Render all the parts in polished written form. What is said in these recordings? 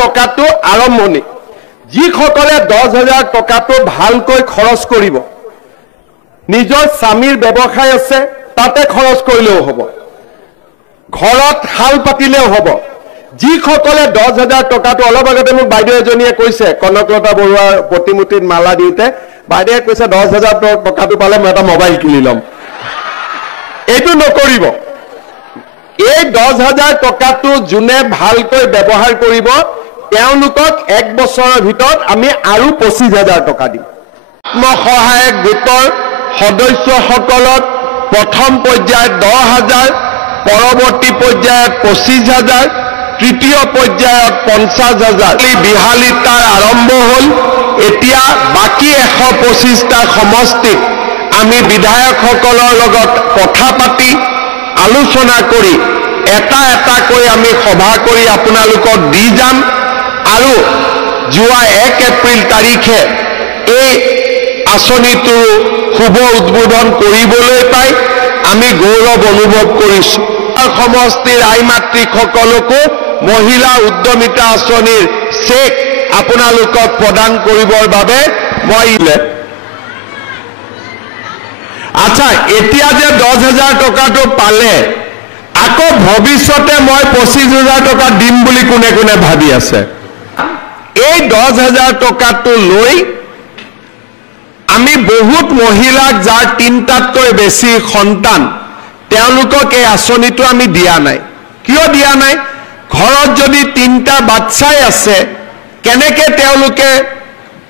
টকাটো আৰম্ভণি যিসকলে 10,000 টকাটো ভালকৈ খৰচ কৰিব নিজৰ স্বামীৰ ব্যৱসায় আছে তাতে খৰচ কৰিলেও হ'ব ঘৰত হাল পাতিলেও হ'ব যিসকলে 10,000 টকাটো অলপ আগতে মোক বাইদেউ এজনীয়ে কৈছে কনকলতা বৰুৱাৰ প্ৰতিমূৰ্তিত মালা দিওঁতে বাইদেৱে কৈছে 10,000 টকাটো পালে মই এটা মোবাইল কিনি ল'ম এইটো নকৰিব এই 10,000 টকাটো যোনে ভালকৈ ব্যৱহাৰ কৰিব তেওঁলোকক এক বছৰৰ ভিতৰত আমি আৰু 25,000 টকা দিম আত্মসহায়ক গোটৰ সদস্যসকলক প্ৰথম পৰ্যায়ত 10,000 পৰৱৰ্তী পৰ্যায়ত 25,000 তৃতীয় পৰ্যায়ত 50,000 বিহালিতাৰ আৰম্ভ হ'ল এতিয়া বাকি 125টা সমষ্টিত আমি বিধায়কসকলৰ লগত কথা পাতি আলোচনা কৰি এটা এটাকৈ আমি সভা কৰি আপোনালোকক দি যাম আৰু যোৱা 1 এপ্ৰিল তাৰিখে এই আঁচনিটো শুভ উদ্বোধন কৰিবলৈ পাই আমি গৌৰৱ অনুভৱ কৰিছোঁ সমষ্টিৰ আই মাতৃসকলকো মহিলা উদ্যমিতা আঁচনিৰ চেক আপোনালোকক প্ৰদান কৰিবৰ বাবে মই আচ্ছা এতিয়া যে 10,000 টকাটো পালে আকৌ ভৱিষ্যতে মই 25,000 টকা দিম বুলি কোনে কোনে ভাবি আছে এই 10,000 টকাটো লৈ আমি বহুত মহিলাক যাৰ 3টাতকৈ বেছি সন্তান তেওঁলোকক এই আঁচনিটো আমি দিয়া নাই কিয় দিয়া নাই ঘৰত যদি 3টা বাচ্চাই আছে কেনেকে তেওঁলোকে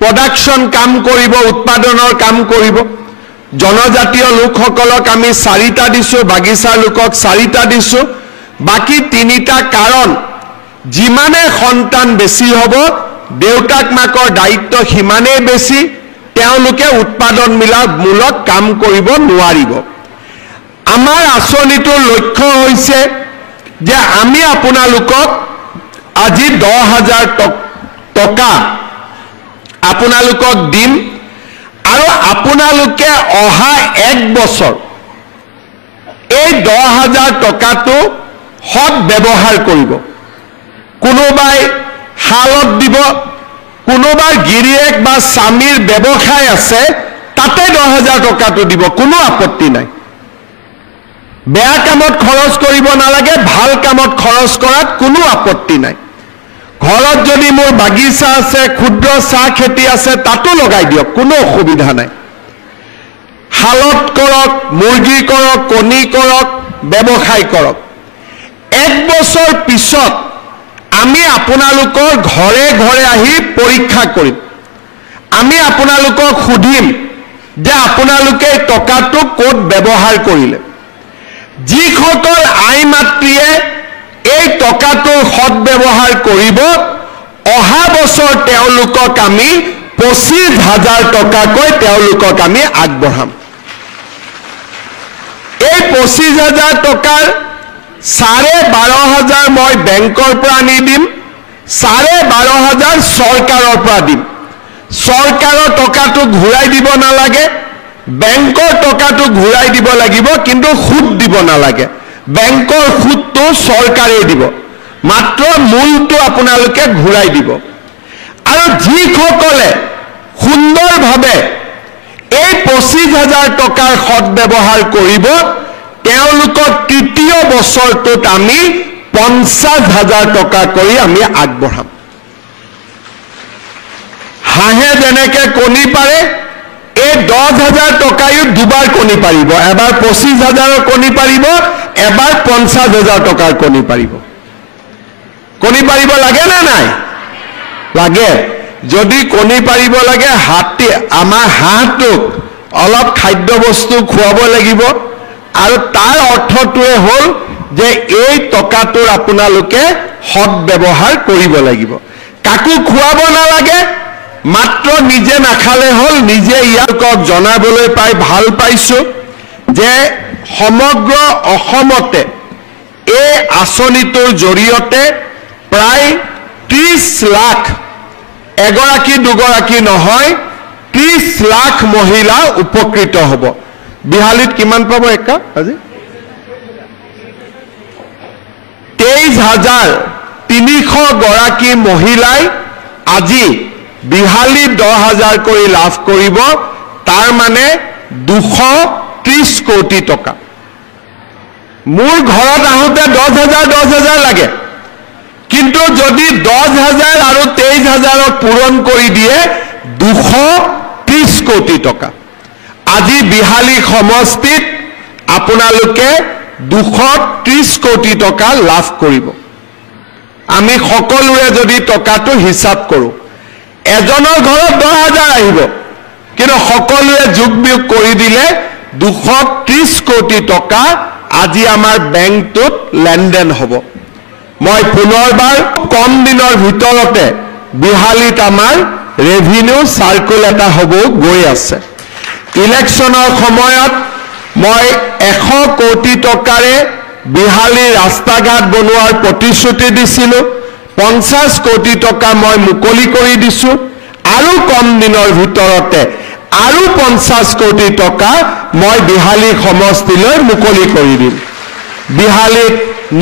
প্ৰডাকশন কাম কৰিব উৎপাদনৰ কাম কৰিব জনজাতীয় লোকসকলক আমি 4টা দিছো বাগিচাৰ লোকক 4টা দিছো বাকি 3টা কাৰণ যিমানে সন্তান বেছি হ'ব দেউতাক মাকৰ দায়িত্ব সিমানে বেছি তেওঁলোকে উৎপাদনমূলক কাম কৰিব নোৱাৰিব আমাৰ আঁচনিটোৰ লক্ষ্য হৈছে যে আমি আপোনালোকক আজি 10,000 টকা আপোনালোকক দিম আৰু আপোনালোকে অহা 1 বছৰ এই 10,000 টকাটো সৎ ব্যৱহাৰ কৰিব কোনোবাই হালত দিব কোনোবাৰ গিৰিয়েক বা স্বামীৰ ব্যৱসায় আছে তাতে 10,000 টকাটো দিব কোনো আপত্তি নাই বেয়া কামত খৰচ কৰিব নালাগে ভাল কামত খৰচ কৰাত কোনো আপত্তি নাই ঘৰত যদি মোৰ বাগিচা আছে ক্ষুদ্ৰ চাহ খেতি আছে তাতো লগাই দিয়ক কোনো অসুবিধা নাই হালত কৰক মুৰ্গী কৰক কণী কৰক ব্যৱসায় কৰক 1 বছৰ পিছত আমি আপোনালোকৰ ঘৰে ঘৰে আহি পৰীক্ষা কৰিম আমি আপোনালোকক সুধিম যে আপোনালোকে টকাটো ক'ত ব্যৱহাৰ কৰিলে যিসকল আই মাতৃয়ে এই টকাটোৰ সৎ ব্যৱহাৰ কৰিব অহা বছৰ তেওঁলোকক আমি 25,000 টকাকৈ তেওঁলোকক আমি আগবঢ়াম এই 25,000 টকাৰ 12,500 মই বেংকৰ পৰা আনি দিম 12,500 চৰকাৰৰ পৰা দিম চৰকাৰৰ টকাটো ঘূৰাই দিব নালাগে বেংকৰ টকাটো ঘূৰাই দিব লাগিব কিন্তু সুদ দিব নালাগে বেংকৰ সুদটো চৰকাৰে দিব মাত্ৰ মূলটো আপোনালোকে ঘূৰাই দিব আৰু যিসকলে সুন্দৰভাৱে এই 25,000 টকাৰ সৎ ব্যৱহাৰ কৰিব তেওঁলোকক তৃতীয় বছৰটোত আমি 50,000 টকা কৰি আমি আগবঢ়াম হাঁহে যেনেকে কণী পাৰে এই 10,000 টকায়ো দুবাৰ কণী পাৰিব এবাৰ 25,000ৰ কণী পাৰিব এবাৰ 50,000 টকাৰ কণী পাৰিব কণী পাৰিব লাগে না নাই লাগে যদি কণী পাৰিব লাগে হাতী আমাৰ হাঁহটোক অলপ খাদ্য বস্তু খুৱাব লাগিব আৰু তাৰ অৰ্থটোৱে হ'ল যে এই টকাটোৰ আপোনালোকে সৎ ব্যৱহাৰ কৰিব লাগিব কাকো খুৱাব নালাগে মাত্ৰ নিজে নাখালে হ'ল নিজে ইয়াকক জনাবলৈ পাই ভাল পাইছো যে সমগ্ৰ অসমতে এই আঁচনিটোৰ জৰিয়তে প্ৰায় 30 লাখ এগৰাকী দুগৰাকী নহয় 30 লাখ মহিলা উপকৃত হ'ব বিহালীত কিমান পাব একা আজি 23,000 300 গৰাকী মহিলাই আজি বিহালী 10,000 কৰি লাভ কৰিব, তাৰ মানে 230 কোটি টকা। মোৰ ঘৰত আহোঁতে 10,000 লাগে, কিন্তু যদি 10,000 আৰু 23,000 পূৰণ কৰি দিয়ে 230 কোটি টকা। আজি বিহালী সমষ্টিত আপোনালোকে 230 কোটি টকা লাভ কৰিব। আমি সকলোৱে যদি টকাটো হিচাপ কৰোঁ, এজনৰ ঘৰত 10,000 আহিব, কিন্তু সকলোৱে যোগ বিয়োগ কৰি দিলে 230 কোটি টকা আজি আমাৰ বেংকটোত লেনদেন হ'ব। মই পুনৰবাৰ কম দিনৰ ভিতৰতে বিহালীত আমাৰ ৰেভিনিউ চাৰ্কুল এটা হ'ব গৈ আছে। ইলেকশ্যনৰ সময়ত মই 100 কোটি টকাৰে বিহালীৰ ৰাস্তা ঘাট বনোৱাৰ প্ৰতিশ্ৰুতি দিছিলোঁ, 50 কোটি টকা মই মুকলি কৰি দিছোঁ, আৰু কম দিনৰ ভিতৰতে আৰু 50 কোটি টকা মই বিহালী সমষ্টিলৈ মুকলি কৰি দিম। বিহালীত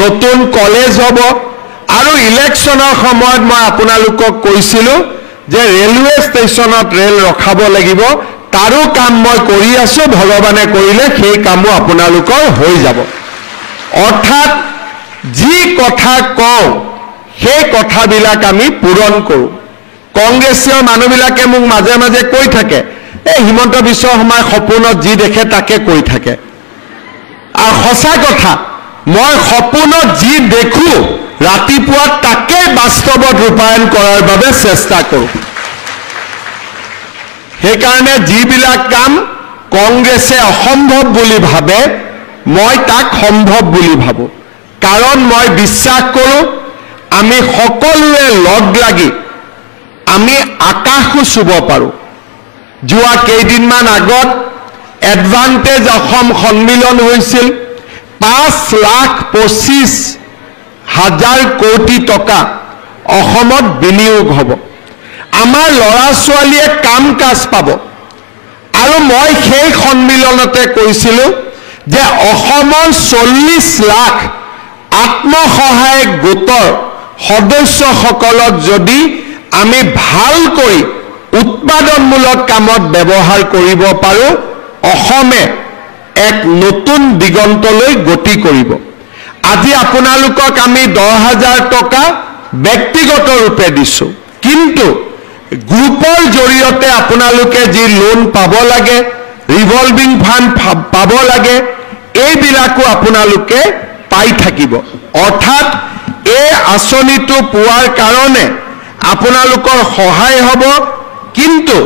নতুন কলেজ হ'ব, আৰু ইলেকশ্যনৰ সময়ত মই আপোনালোকক কৈছিলোঁ যে ৰেলৱে ষ্টেচনত ৰেল ৰখাব লাগিব, তাৰো কাম মই কৰি আছোঁ। ভগৱানে কৰিলে সেই কামো আপোনালোকৰ হৈ যাব। অৰ্থাৎ যি কথা কওঁ সেই কথাবিলাক আমি পূৰণ কৰোঁ। কংগ্ৰেছীয় মানুহবিলাকে মোক মাজে মাজে কৈ থাকে, এই হিমন্ত বিশ্ব শৰ্মাই সপোনত যি দেখে তাকে কৈ থাকে। আৰু সঁচা কথা, মই সপোনত যি দেখোঁ ৰাতিপুৱা তাকে বাস্তৱত ৰূপায়ণ কৰাৰ বাবে চেষ্টা কৰোঁ। সেইকাৰণে যিবিলাক কাম কংগ্ৰেছে অসম্ভৱ বুলি ভাবে, মই তাক সম্ভৱ বুলি ভাবোঁ। কাৰণ মই বিশ্বাস কৰোঁ আমি সকলোৱে লগ লাগি আমি আকাশো চুব পাৰোঁ। যোৱা কেইদিনমান আগত এডভান্টেজ অসম সন্মিলন হৈছিল। 5,25,000 কোটি টকা অসমত বিনিয়োগ হ'ব। আমাৰ ল'ৰা ছোৱালীয়ে কাম কাজ পাব। আৰু মই সেই সন্মিলনতে কৈছিলোঁ যে অসমৰ 40 লাখ আত্মসহায়ক গোটৰ সদস্যসকলক যদি আমি ভালকৈ উৎপাদনমূলক কামত ব্যৱহাৰ কৰিব পাৰোঁ, অসমে এক নতুন দিগন্তলৈ গতি কৰিব। আজি আপোনালোকক আমি 10,000 টকা ব্যক্তিগত ৰূপে দিছোঁ, কিন্তু গ্ৰুপৰ জৰিয়তে আপোনালোকে যি লোন পাব লাগে, ৰিভলভিং ফাণ্ড পাব লাগে, এইবিলাকো আপোনালোকে পাই থাকিব। অৰ্থাৎ এই আঁচনিটো পোৱাৰ কাৰণে আপোনালোকৰ সহায় হ'ব, কিন্তু